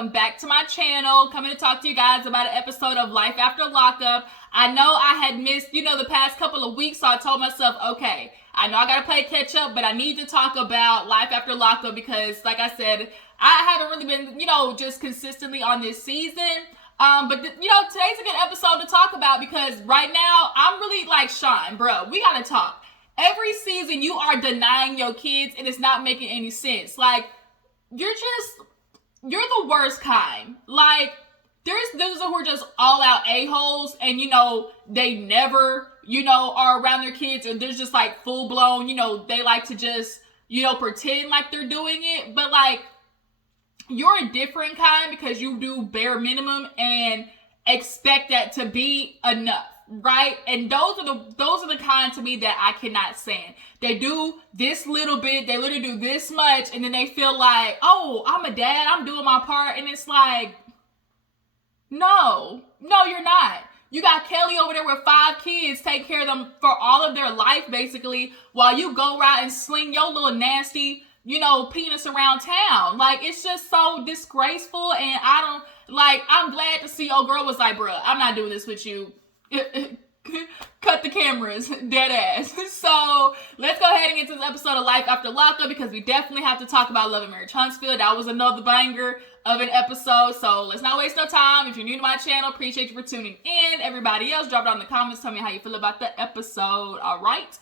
welcome back to my channel. Coming to talk to you guys about an episode of Life After Lockup. I know I had missed, the past couple of weeks, so I told myself, okay, I know I gotta play catch up, but I need to talk about Life After Lockup because, like I said, I haven't really been, just consistently on this season. But today's a good episode to talk about because right now, I'm really like, Sean, bro, we gotta talk. Every season, you are denying your kids and it's not making any sense. Like, you're the worst kind. Like, there's those who are just all out a-holes and, they never, are around their kids and there's just like full blown, they like to just, pretend like they're doing it. But like, you're a different kind because you do bare minimum and expect that to be enough. Right? And those are the kind to me that I cannot stand. They do this little bit, they literally do this much, and then they feel like, oh, I'm a dad, I'm doing my part, and it's like, no, you're not. You got Kelly over there with 5 kids, take care of them for all of their life, basically, while you go around and sling your little nasty, penis around town. Like, it's just so disgraceful, and I'm glad to see your girl was like, bruh, I'm not doing this with you. Cut the cameras, dead ass. So let's go ahead and get to this episode of Life After Lockup because we definitely have to talk about Love and Marriage Huntsville. That was another banger of an episode. So let's not waste no time. If you're new to my channel, appreciate you for tuning in. Everybody else, drop it down in the comments. Tell me how you feel about the episode. All right.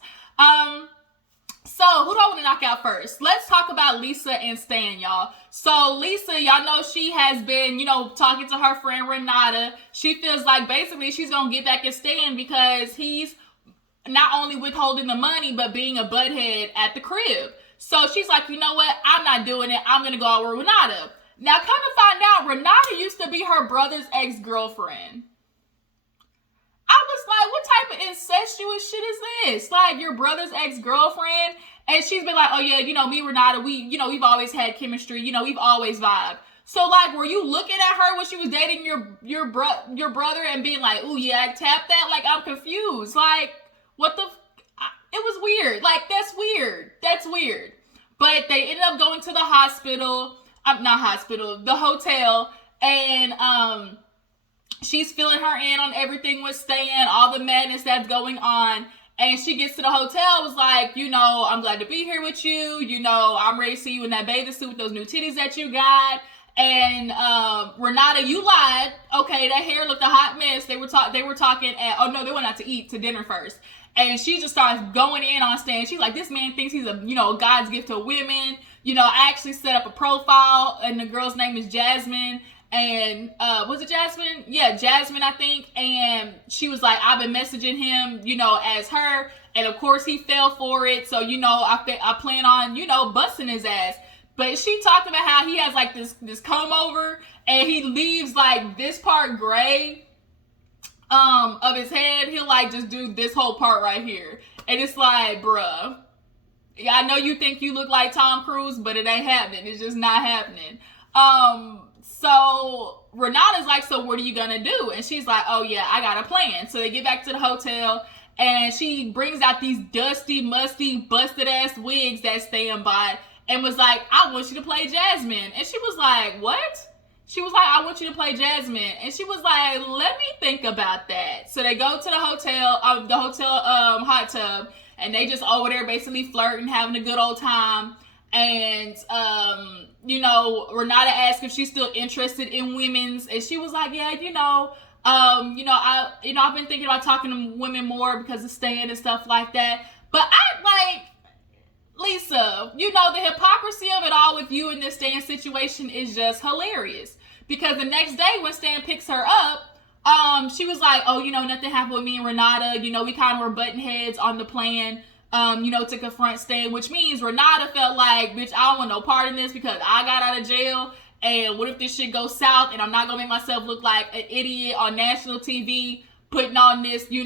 So who do I want to knock out first? Let's talk about Lisa and Stan, y'all. So Lisa, y'all know she has been, talking to her friend Renata. She feels like basically she's going to get back at Stan because he's not only withholding the money, but being a butthead at the crib. So she's like, you know what? I'm not doing it. I'm going to go out with Renata. Now, come to find out, Renata used to be her brother's ex-girlfriend. I was like, what type of incestuous shit is this? Like, your brother's ex-girlfriend? And she's been like, oh yeah, me and Renata, we've always had chemistry. We've always vibed. So like, were you looking at her when she was dating your brother and being like, oh yeah, I tapped that? Like, I'm confused. Like, what the? It was weird. Like, that's weird. That's weird. But they ended up going to the the hotel, and she's filling her in on everything with Stan, all the madness that's going on. And she gets to the hotel, was like, I'm glad to be here with you. I'm ready to see you in that bathing suit with those new titties that you got. And Renata, you lied. Okay, that hair looked a hot mess. They were talking at, oh no, they went out to eat to dinner first. And she just starts going in on Stan. She's like, this man thinks he's a, God's gift to women. I actually set up a profile and the girl's name is Jasmine. And was it Jasmine? Yeah, Jasmine, I think. And she was like, I've been messaging him, as her. And of course he fell for it. So, I plan on, busting his ass. But she talked about how he has like this comb over and he leaves like this part gray of his head. He'll like just do this whole part right here. And it's like, bruh, I know you think you look like Tom Cruise, but it ain't happening. It's just not happening. So Renata's like, so what are you gonna do? And she's like, oh yeah, I got a plan. So they get back to the hotel and she brings out these dusty, musty, busted ass wigs that Stan bought and was like, I want you to play Jasmine. And she was like, what? She was like, I want you to play Jasmine. And she was like, let me think about that. So they go to the hotel hot tub, and they just over there basically flirting, having a good old time. And Renata asked if she's still interested in women's, and she was like, yeah, I've been thinking about talking to women more because of Stan and stuff like that. But I like, Lisa, the hypocrisy of it all with you in this Stan situation is just hilarious. Because the next day when Stan picks her up, she was like, oh, nothing happened with me and Renata. We kind of were butting heads on the plan, to confront Stan, which means Renata felt like, bitch, I don't want no part in this because I got out of jail. And what if this shit goes south and I'm not going to make myself look like an idiot on national TV putting on this, this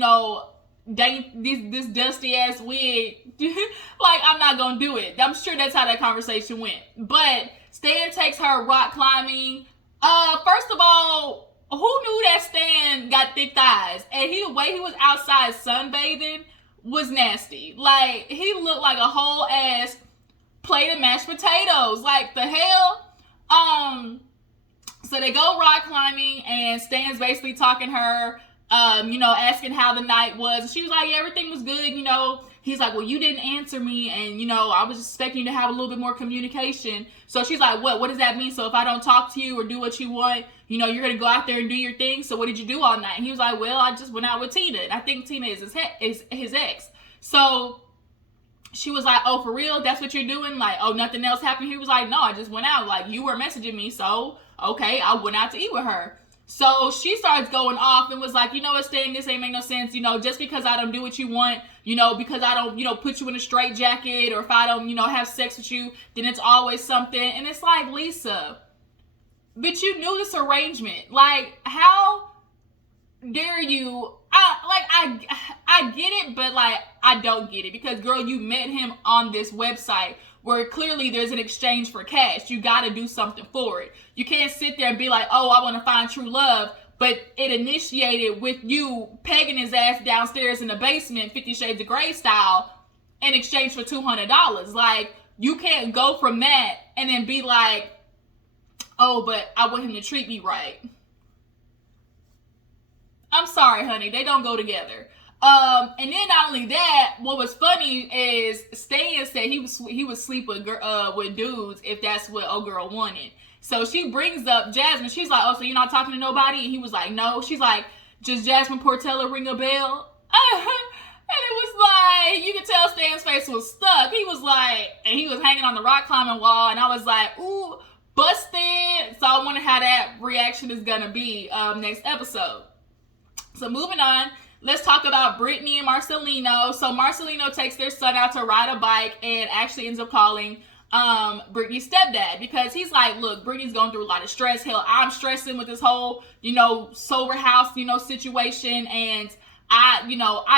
dusty ass wig. Like, I'm not going to do it. I'm sure that's how that conversation went. But Stan takes her rock climbing. First of all, who knew that Stan got thick thighs? And the way he was outside sunbathing was nasty. Like, he looked like a whole ass plate of mashed potatoes. Like, the hell? So they go rock climbing, and Stan's basically talking to her, asking how the night was. And she was like, yeah, everything was good, He's like, well, you didn't answer me, and, I was expecting you to have a little bit more communication. So she's like, what does that mean? So if I don't talk to you or do what you want, you're going to go out there and do your thing? So what did you do all night? And he was like, well, I just went out with Tina. And I think Tina is his ex. So she was like, oh, for real? That's what you're doing? Like, oh, nothing else happened? He was like, no, I just went out. Like, you were messaging me, so, okay, I went out to eat with her. So she starts going off and was like, you know what, Stan, this ain't make no sense. Just because I don't do what you want, because I don't, put you in a straitjacket, or if I don't, have sex with you, then it's always something. And it's like, Lisa, but you knew this arrangement. Like, how dare you? I get it, but like, I don't get it, because girl, you met him on this website where clearly there's an exchange for cash. You got to do something for it. You can't sit there and be like, oh, I want to find true love, but it initiated with you pegging his ass downstairs in the basement, 50 Shades of Grey style, in exchange for $200. Like, you can't go from that and then be like, oh, but I want him to treat me right. I'm sorry, honey, they don't go together. And then not only that, what was funny is Stan said he would sleep with dudes if that's what old girl wanted. So she brings up Jasmine. She's like, oh, so you're not talking to nobody? And he was like, no. She's like, does Jasmine Portela ring a bell? And it was like, you could tell Stan's face was stuck. He was like, and he was hanging on the rock climbing wall, and I was like, ooh, busted. So I wonder how that reaction is gonna be next episode. So moving on, let's talk about Brittany and Marcelino. So Marcelino takes their son out to ride a bike and actually ends up calling Brittany's stepdad, because he's like, look, Brittany's going through a lot of stress. Hell, I'm stressing with this whole, sober house, situation. And I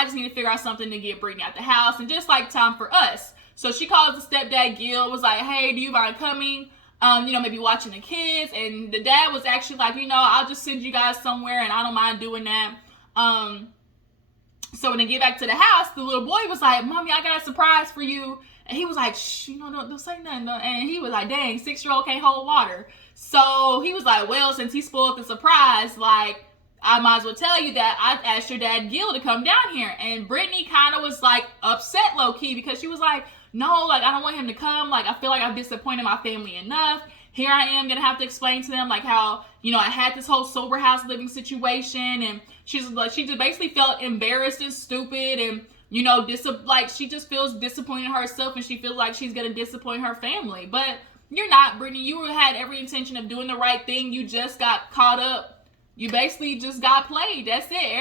just need to figure out something to get Brittany out the house, and just like time for us. So she calls the stepdad, Gil, was like, hey, do you mind coming? Maybe watching the kids. And the dad was actually like, I'll just send you guys somewhere, and I don't mind doing that. So when they get back to the house, the little boy was like, Mommy, I got a surprise for you. And he was like, shh, don't say nothing. And he was like, dang, 6-year-old can't hold water. So he was like, well, since he spoiled the surprise, like, I might as well tell you that I asked your dad, Gil, to come down here. And Brittany kind of was like upset low-key, because she was like, no, like, I don't want him to come. Like, I feel like I've disappointed my family enough. Here I am going to have to explain to them, like, how, I had this whole sober house living situation. And she just basically felt embarrassed and stupid. And, she just feels disappointed in herself, and she feels like she's going to disappoint her family. But you're not, Brittany. You had every intention of doing the right thing. You just got caught up. You basically just got played. That's it.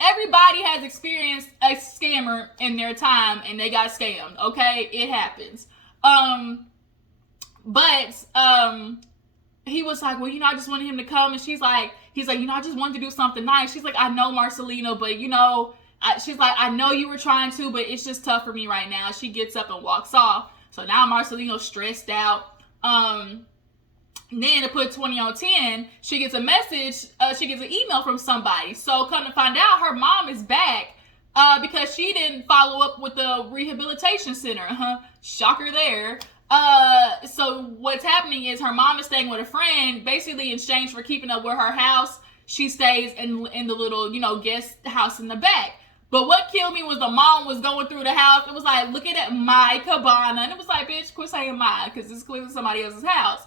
Everybody has experienced a scammer in their time, and they got scammed. Okay? It happens. But he was like, well, I just wanted him to come. And he's like, I just wanted to do something nice. She's like, I know, Marcelino, but she's like, I know you were trying to, but it's just tough for me right now. She gets up and walks off. So now Marcelino's stressed out. Then to put 20 on 10, she gets a message, she gets an email from somebody. So come to find out, her mom is back because she didn't follow up with the rehabilitation center. Shocker there. So what's happening is her mom is staying with a friend, basically in exchange for keeping up with her house. She stays in the little, guest house in the back. But what killed me was the mom was going through the house. It was like, looking at my cabana. And it was like, bitch, quit saying mine, because it's clearly somebody else's house.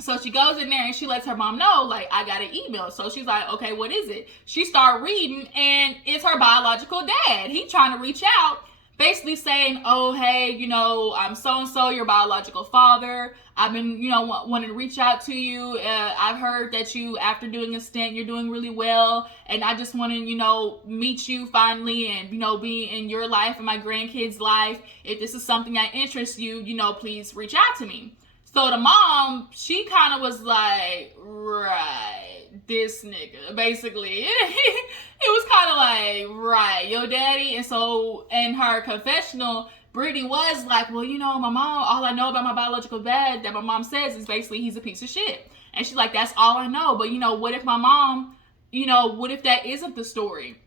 So she goes in there and she lets her mom know, like, I got an email. So she's like, okay, what is it? She started reading, and it's her biological dad. He trying to reach out, basically saying, oh, hey, I'm so-and-so, your biological father. I've been, wanting to reach out to you. I've heard that you, after doing a stint, you're doing really well. And I just want to, meet you finally and, be in your life and my grandkids' life. If this is something that interests you, please reach out to me. So the mom, she kind of was like, right, this nigga, basically. It was kind of like, right, your daddy. And so in her confessional, Brittany was like, well, my mom, all I know about my biological dad that my mom says is basically he's a piece of shit. And she's like, that's all I know. But, what if my mom, what if that isn't the story?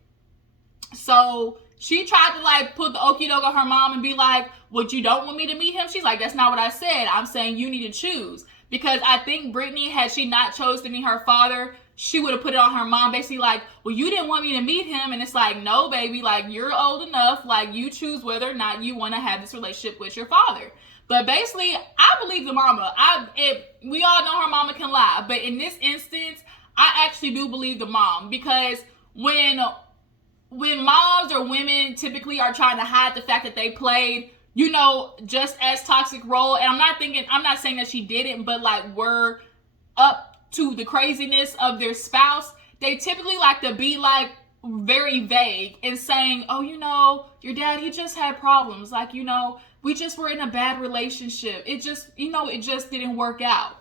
So she tried to, like, put the okie doke on her mom and be like, what, you don't want me to meet him? She's like, that's not what I said. I'm saying you need to choose. Because I think Brittany, had she not chose to meet her father, she would have put it on her mom, basically like, well, you didn't want me to meet him. And it's like, no, baby, like, you're old enough. Like, you choose whether or not you want to have this relationship with your father. But basically, I believe the mama. We all know her mama can lie. But in this instance, I actually do believe the mom. Because when moms or women typically are trying to hide the fact that they played, you know, just as toxic role, and I'm not saying that she didn't, but like were up to the craziness of their spouse, they typically like to be like very vague and saying, oh, you know, your dad, he just had problems. Like, you know, we just were in a bad relationship. It just didn't work out.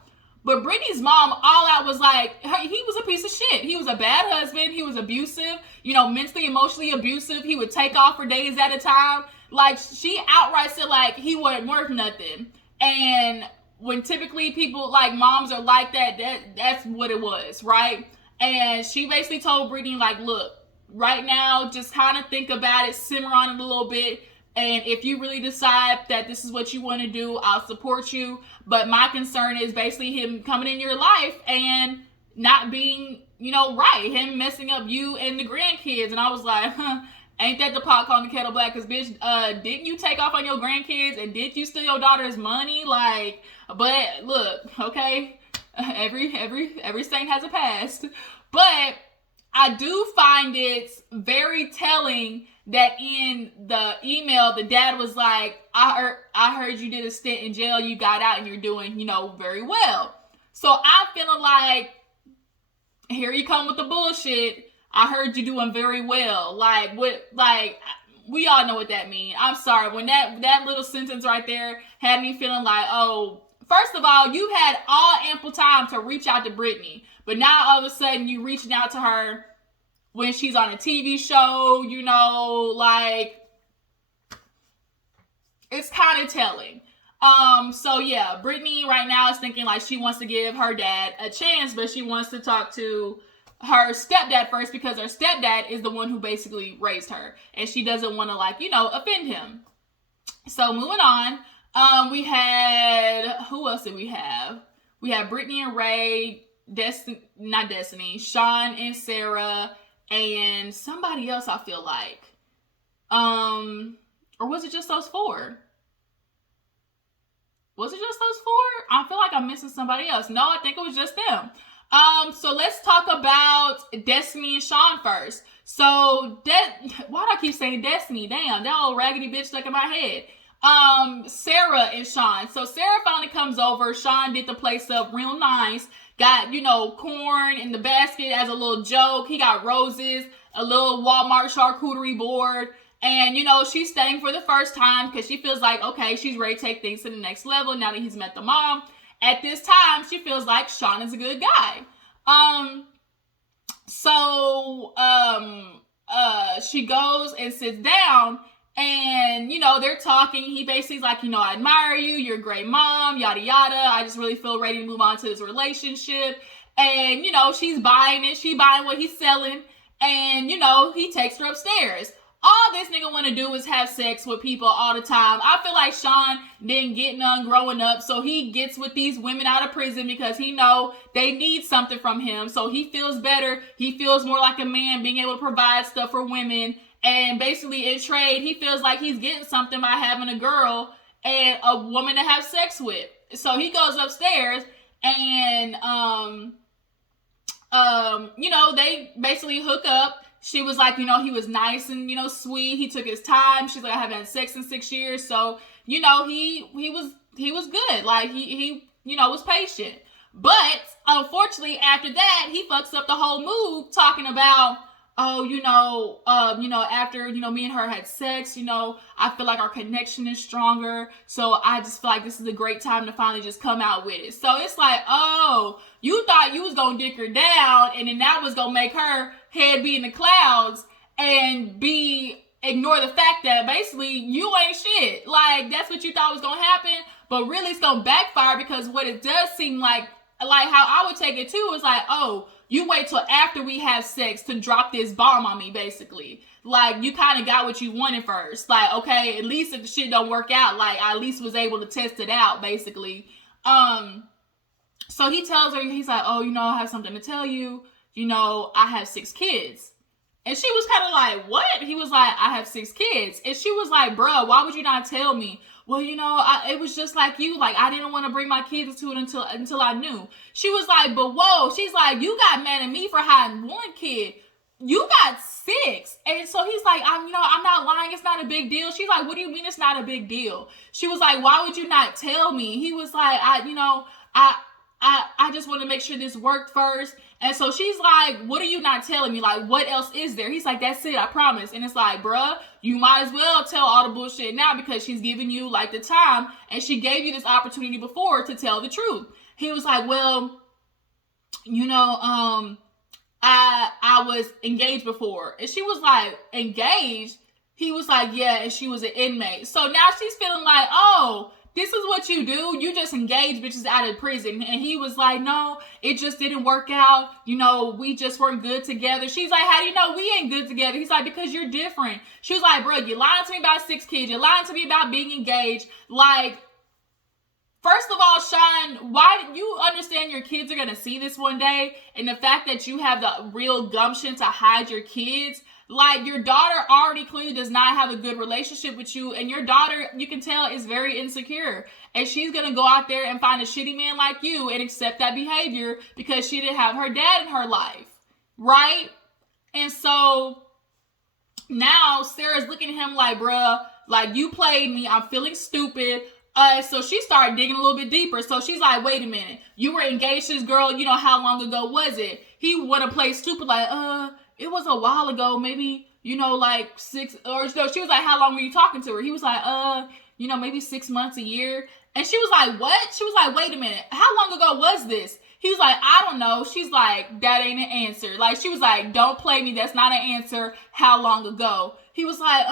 But Brittany's mom all out was like, hey, he was a piece of shit. He was a bad husband. He was abusive, you know, mentally, emotionally abusive. He would take off for days at a time. Like, she outright said, like, he wasn't worth nothing. And when typically people, like, moms are like that, that's what it was, right? And she basically told Brittany, like, look, right now, just kind of think about it, simmer on it a little bit. And if you really decide that this is what you want to do, I'll support you. But my concern is basically him coming in your life and not being, you know, right. Him messing up you and the grandkids. And I was like, ain't that the pot calling the kettle black? Because, bitch, didn't you take off on your grandkids? And did you steal your daughter's money? Like, but look, okay, every saint has a past. But I do find it very telling that in the email, the dad was like, I heard you did a stint in jail, you got out, and you're doing, you know, very well. So I'm feeling like, here you come with the bullshit. I heard you doing very well. Like, what, like, we all know what that means. I'm sorry. When that little sentence right there had me feeling like, oh, first of all, you had all ample time to reach out to Brittany. But now all of a sudden you reaching out to her when she's on a TV show, you know, like, it's kind of telling. So yeah, Brittany right now is thinking like she wants to give her dad a chance, but she wants to talk to her stepdad first because her stepdad is the one who basically raised her, and she doesn't want to, like, you know, offend him. So moving on, we had, who else did we have? We had Brittany and Ray, Sean and Sarah, and somebody else, I feel like. Or was it just those four? Was it just those four? I feel like I'm missing somebody else. No, I think it was just them. So let's talk about Destiny and Sean first. So, why do I keep saying Destiny? Damn, that old raggedy bitch stuck in my head. Sarah and Sean. So Sarah finally comes over. Sean did the place up real nice. Got, you know, corn in the basket as a little joke. He got roses, a little Walmart charcuterie board. And, you know, she's staying for the first time because she feels like, okay, she's ready to take things to the next level now that he's met the mom. At this time, she feels like Sean is a good guy. She goes and sits down and, you know, they're talking. He basically's like, you know, I admire you. You're a great mom, yada, yada. I just really feel ready to move on to this relationship. And, you know, she's buying it. She buying what he's selling. And, you know, he takes her upstairs. All this nigga want to do is have sex with people all the time. I feel like Sean didn't get none growing up, so he gets with these women out of prison because he know they need something from him. So he feels better. He feels more like a man, being able to provide stuff for women. And basically in trade, he feels like he's getting something by having a girl and a woman to have sex with. So he goes upstairs and, you know, they basically hook up. She was like, you know, he was nice and, you know, sweet. He took his time. She's like, I haven't had sex in 6 years. So, you know, he was good. Like, he, you know, was patient. But unfortunately, after that, he fucks up the whole mood talking about, oh, you know, after, you know, me and her had sex, you know, I feel like our connection is stronger. So I just feel like this is a great time to finally just come out with it. So it's like, oh, you thought you was going to dick her down and then that was going to make her head be in the clouds and ignore the fact that basically you ain't shit. Like, that's what you thought was going to happen. But really it's going to backfire because what it does seem like how I would take it too is like, oh, you wait till after we have sex to drop this bomb on me, basically. Like, you kind of got what you wanted first. Like, okay, at least if the shit don't work out, like, I at least was able to test it out, basically. So he tells her, he's like, oh, I have something to tell you. I have 6 kids. And she was kind of like, what? He was like, I have 6 kids. And she was like, bruh, why would you not tell me? Well, it was just like you. Like, I didn't want to bring my kids into it until I knew. She was like, but whoa. She's like, you got mad at me for hiding 1 kid. You got 6. And so he's like, I'm not lying. It's not a big deal. She's like, what do you mean it's not a big deal? She was like, why would you not tell me? He was like, I just want to make sure this worked first. And so she's like, what are you not telling me? Like, what else is there? He's like, that's it, I promise. And it's like, bruh, you might as well tell all the bullshit now, because she's giving you like the time, and she gave you this opportunity before to tell the truth. He was like, well, I was engaged before. And she was like, engaged? He was like, yeah, and she was an inmate. So now she's feeling like, oh, this is what you do. You just engage bitches out of prison. And he was like, no, it just didn't work out. We just weren't good together. She's like, how do you know we ain't good together? He's like, because you're different. She was like, bro, you're lying to me about 6 kids. You're lying to me about being engaged. Like, first of all, Sean, why do you understand your kids are going to see this one day? And the fact that you have the real gumption to hide your kids. Like, your daughter already clearly does not have a good relationship with you. And your daughter, you can tell, is very insecure. And she's going to go out there and find a shitty man like you and accept that behavior because she didn't have her dad in her life. Right? And so now Sarah's looking at him like, bruh, like, you played me. I'm feeling stupid. So she started digging a little bit deeper. So she's like, wait a minute. You were engaged to this girl, how long ago was it? He want to play stupid like, it was a while ago, maybe, like 6, or no, she was like, how long were you talking to her? He was like, maybe 6 months, a year. And she was like, what? She was like, wait a minute, how long ago was this? He was like, I don't know. She's like, that ain't an answer. Like, she was like, don't play me. That's not an answer. How long ago? He was like,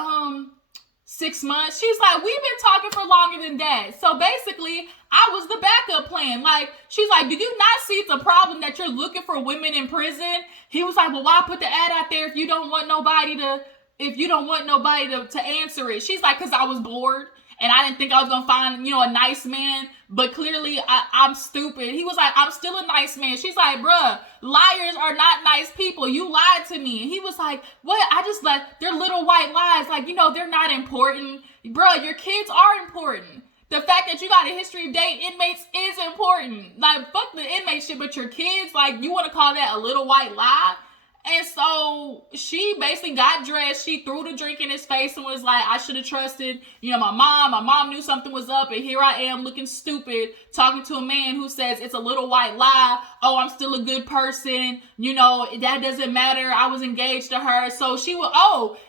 6 months. She's like, we've been talking for longer than that. So basically, I was the backup plan. Like, she's like, do you not see it's a problem that you're looking for women in prison? He was like, well, why put the ad out there if you don't want nobody to answer it? She's like, because I was bored. And I didn't think I was going to find, a nice man. But clearly, I'm stupid. He was like, I'm still a nice man. She's like, bruh, liars are not nice people. You lied to me. And he was like, what? They're little white lies. Like, they're not important. Bruh, your kids are important. The fact that you got a history of dating inmates is important. Like, fuck the inmate shit, but your kids, like, you want to call that a little white lie? And so she basically got dressed. She threw the drink in his face and was like, I should have trusted, my mom. My mom knew something was up. And here I am looking stupid, talking to a man who says it's a little white lie. Oh, I'm still a good person. That doesn't matter. I was engaged to her. So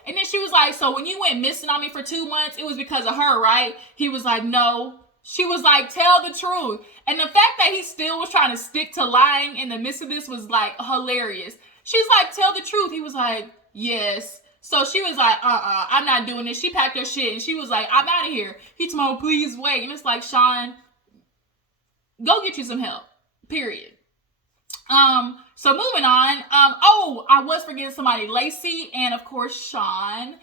and then she was like, so when you went missing on me for 2 months, it was because of her, right? He was like, no. She was like, tell the truth. And the fact that he still was trying to stick to lying in the midst of this was like hilarious. She's like, tell the truth. He was like, yes. So she was like, I'm not doing this. She packed her shit and she was like, I'm out of here. He told me, please wait. And it's like, Sean, go get you some help. Period. So moving on. I was forgetting somebody. Lacey and of course Shane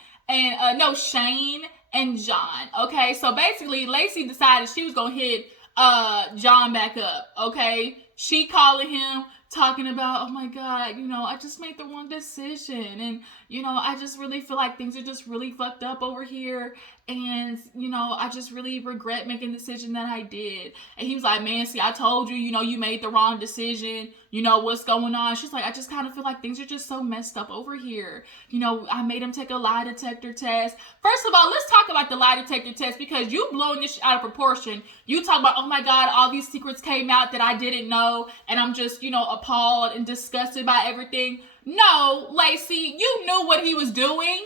and John. Okay, so basically Lacey decided she was gonna hit John back up. Okay, she calling him, talking about, oh my God, I just made the wrong decision. And, I just really feel like things are just really fucked up over here. And, I just really regret making the decision that I did. And he was like, man, see, I told you, you made the wrong decision. What's going on? She's like, I just kind of feel like things are just so messed up over here. I made him take a lie detector test. First of all, let's talk about the lie detector test because you blowing this shit out of proportion. You talk about, oh my God, all these secrets came out that I didn't know. And I'm just, appalled and disgusted by everything. No, Lacey, you knew what he was doing.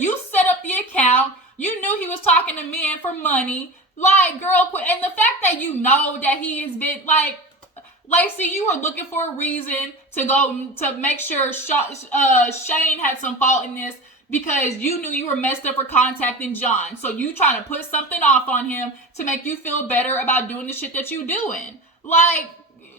You set up the account. You knew he was talking to men for money. Like, girl, quit. And the fact that you know that he has been, like, Lacey, you were looking for a reason to go to make sure Shane had some fault in this because you knew you were messed up for contacting John. So you trying to put something off on him to make you feel better about doing the shit that you doing. Like,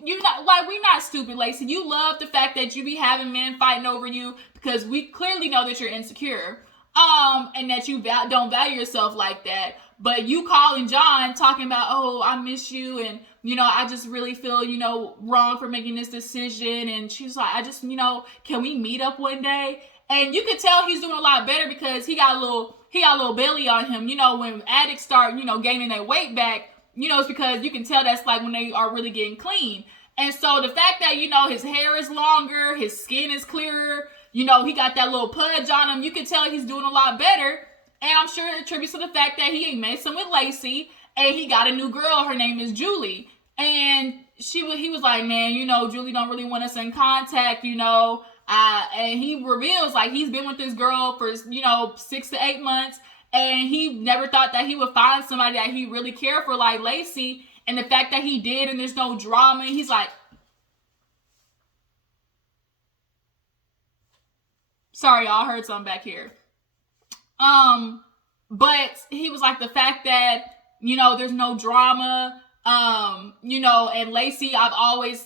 we not stupid, Lacey. You love the fact that you be having men fighting over you because we clearly know that you're insecure. And that you don't value yourself like that. But you calling John talking about, oh, I miss you, and I just really feel wrong for making this decision. And she's like, I just can we meet up one day? And you can tell he's doing a lot better because he got a little belly on him. When addicts start gaining their weight back, it's because you can tell that's like when they are really getting clean. And so the fact that his hair is longer, his skin is clearer, he got that little pudge on him, you can tell he's doing a lot better. And I'm sure it attributes to the fact that he ain't messing with Lacey, and he got a new girl. Her name is Julie. And he was like, man, Julie don't really want us in contact, and he reveals like he's been with this girl for 6 to 8 months, and he never thought that he would find somebody that he really cared for like Lacey. And the fact that he did, and there's no drama, he's like, sorry, y'all, I heard something back here. But he was like, the fact that, there's no drama, and Lacey, I've always,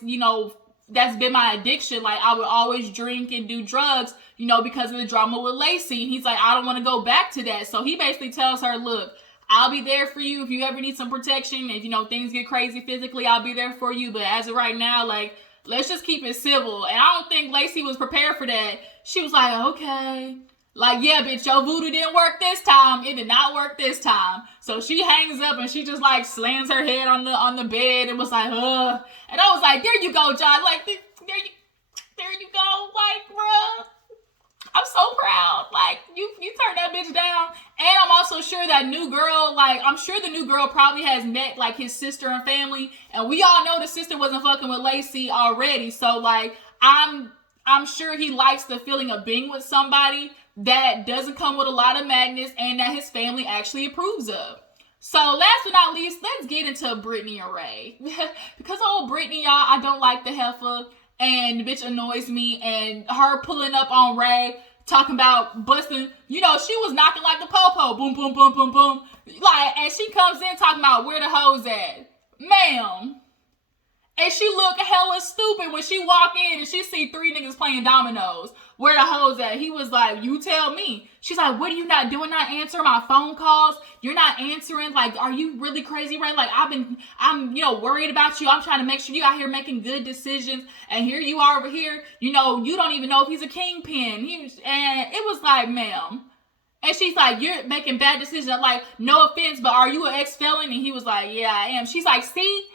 that's been my addiction. Like, I would always drink and do drugs, because of the drama with Lacey. And he's like, I don't want to go back to that. So he basically tells her, look, I'll be there for you if you ever need some protection. If, things get crazy physically, I'll be there for you. But as of right now, like, let's just keep it civil. And I don't think Lacey was prepared for that. She was like, okay. Like, yeah, bitch, your voodoo didn't work this time. It did not work this time. So she hangs up and she just like slams her head on the bed and was like, ugh. And I was like, there you go, John. Like, there you go. Like, bruh, I'm so proud. Like, you turned that bitch down. And I'm also sure that new girl, like, I'm sure the new girl probably has met like his sister and family. And we all know the sister wasn't fucking with Lacey already. So like, I'm sure he likes the feeling of being with somebody that doesn't come with a lot of madness and that his family actually approves of. So last but not least, let's get into Brittany and Ray. Because old Brittany, y'all, I don't like the heifer, and the bitch annoys me, and her pulling up on Ray, talking about busting, she was knocking like the po-po, boom, boom, boom, boom, boom. Like, and she comes in talking about where the hoes at. Ma'am. And she look hella stupid when she walk in and she see 3 niggas playing dominoes. Where the hoes at? He was like, you tell me. She's like, what are you not doing? Not answering my phone calls? You're not answering? Like, are you really crazy, Ray? Like, I'm worried about you. I'm trying to make sure you out here making good decisions. And here you are over here. You don't even know if he's a kingpin. And it was like, ma'am. And she's like, you're making bad decisions. Like, no offense, but are you an ex-felon? And he was like, yeah, I am. She's like, see,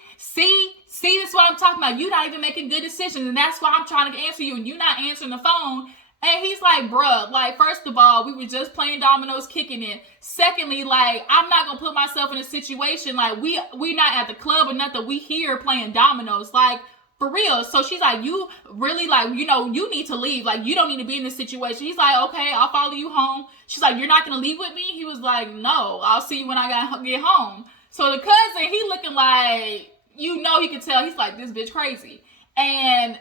this is what I'm talking about. You're not even making good decisions, and that's why I'm trying to answer you, and you're not answering the phone. And he's like, bruh, like, first of all, we were just playing dominoes, kicking it. Secondly, like, I'm not gonna put myself in a situation, like, we not at the club or nothing. We here playing dominoes, like, for real. So she's like, you really, like, you need to leave. Like, you don't need to be in this situation. He's like, okay, I'll follow you home. She's like, you're not gonna leave with me? He was like, no, I'll see you when I get home. So the cousin, he looking like, he could tell he's like, this bitch crazy. And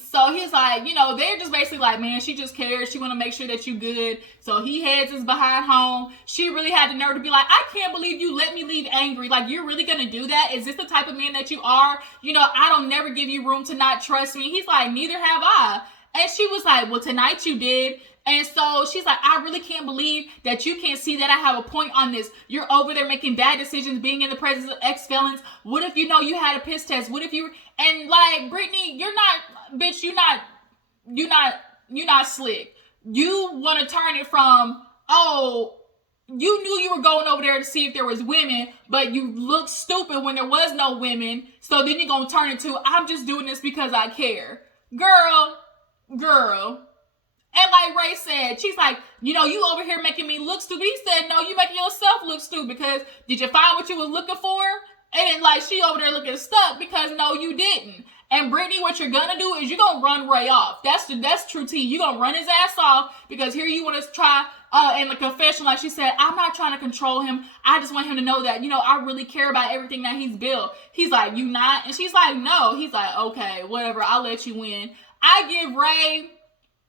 so he's like, they're just basically like, man, she just cares. She want to make sure that you good. So he heads his behind home. She really had the nerve to be like, I can't believe you let me leave angry. Like, you're really going to do that? Is this the type of man that you are? I don't never give you room to not trust me. He's like, neither have I. And she was like, well, tonight you did. And so she's like, I really can't believe that you can't see that I have a point on this. You're over there making bad decisions, being in the presence of ex-felons. What if you had a piss test? What if you, and like, Brittany, you're not slick. You want to turn it from, oh, you knew you were going over there to see if there was women, but you looked stupid when there was no women. So then you're going to turn it to, I'm just doing this because I care. Girl. And like Ray said, she's like, you over here making me look stupid. He said, no, you making yourself look stupid because did you find what you was looking for? And then like she over there looking stuck because no, you didn't. And Brittany, what you're gonna do is you're gonna run Ray off. That's true tea. You're gonna run his ass off because here you want to try in the confession, like she said, I'm not trying to control him. I just want him to know that, I really care about everything that he's built. He's like, you not? And she's like, no. He's like, okay, whatever, I'll let you win. I give Ray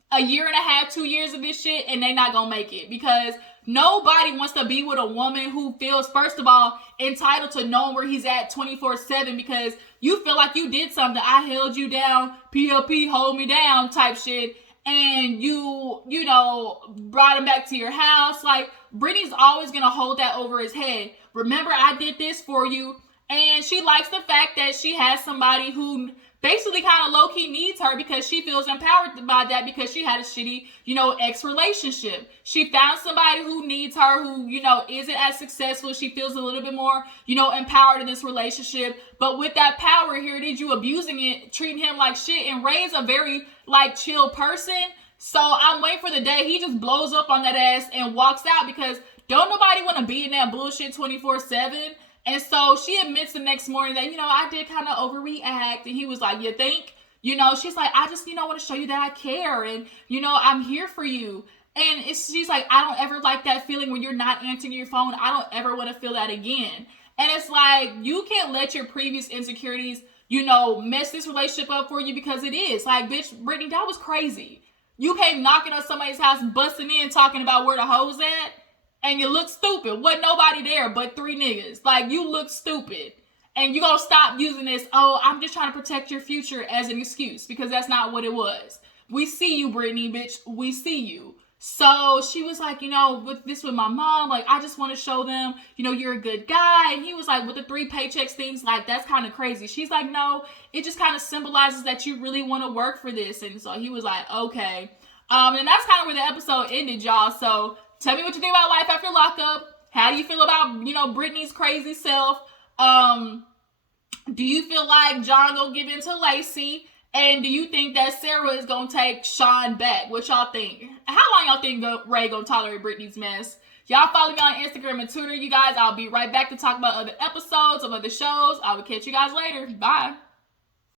a year and a half, 2 years of this shit, and they not gonna make it because nobody wants to be with a woman who feels, first of all, entitled to knowing where he's at 24/7 because you feel like you did something. I held you down, PLP, hold me down type shit. and you know, brought him back to your house. Like, Brittany's always gonna hold that over his head. Remember, I did this for you. And she likes the fact that she has somebody who basically kind of low-key needs her because she feels empowered by that because she had a shitty, you know, ex-relationship. She found somebody who needs her, who, you know, isn't as successful. She feels a little bit more, you know, empowered in this relationship. But with that power, here it is, you abusing it, treating him like shit. And Ray's a very, like, chill person. So I'm waiting for the day he just blows up on that ass and walks out, because don't nobody want to be in that bullshit 24/7. And so she admits the next morning that, you know, I did kind of overreact. And he was like, you think? You know, she's like, I just, you know, want to show you that I care. And, you know, I'm here for you. And she's like, I don't ever like that feeling when you're not answering your phone. I don't ever want to feel that again. And it's like, you can't let your previous insecurities, you know, mess this relationship up for you, because it is. Like, bitch, Brittany, that was crazy. You came knocking on somebody's house, busting in, talking about where the hoes at. And you look stupid. Wasn't nobody there but 3 niggas. Like, you look stupid. And you gonna stop using this, oh, I'm just trying to protect your future, as an excuse. Because that's not what it was. We see you, Brittany, bitch. We see you. So she was like, you know, with my mom, like, I just want to show them, you know, you're a good guy. And he was like, with the 3 paychecks things, like, that's kind of crazy. She's like, no, it just kind of symbolizes that you really want to work for this. And so he was like, okay. And that's kind of where the episode ended, y'all. So tell me what you think about life after lockup. How do you feel about, you know, Brittany's crazy self? Do you feel like John gonna give in to Lacey? And do you think that Sarah is gonna take Sean back? What y'all think? How long y'all think Ray gonna tolerate Brittany's mess? Y'all follow me on Instagram and Twitter, you guys. I'll be right back to talk about other episodes of other shows. I will catch you guys later. Bye.